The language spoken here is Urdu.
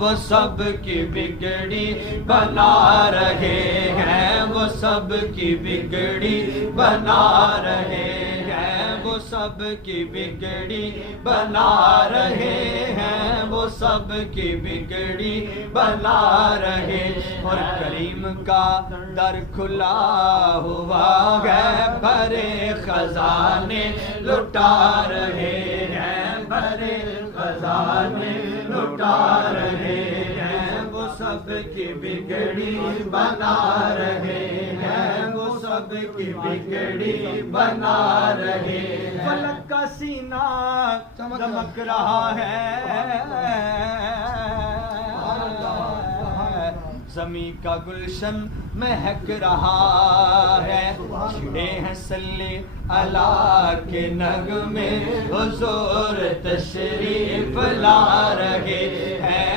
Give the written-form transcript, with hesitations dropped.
وہ سب کی بگڑی بنا رہے ہیں، وہ سب کی بگڑی بنا رہے ہیں، وہ سب کی بگڑی بنا رہے ہیں، وہ سب کی بگڑی بنا رہے ہیں۔ اور کریم کا در کھلا ہوا ہے، بھرے خزانے لٹا رہے ہیں، بھرے خزانے لٹا رہے ہیں، وہ سب کی بگڑی بنا رہے ہیں، وہ سب کی بگڑی بنا رہے ہیں۔ فلک کا سینہ چمک رہا ہے، زمیں کا گلشن مہک رہا ہے، چھڑے ہیں صلی اللہ کے نغمے، حضور تشریف لا رہے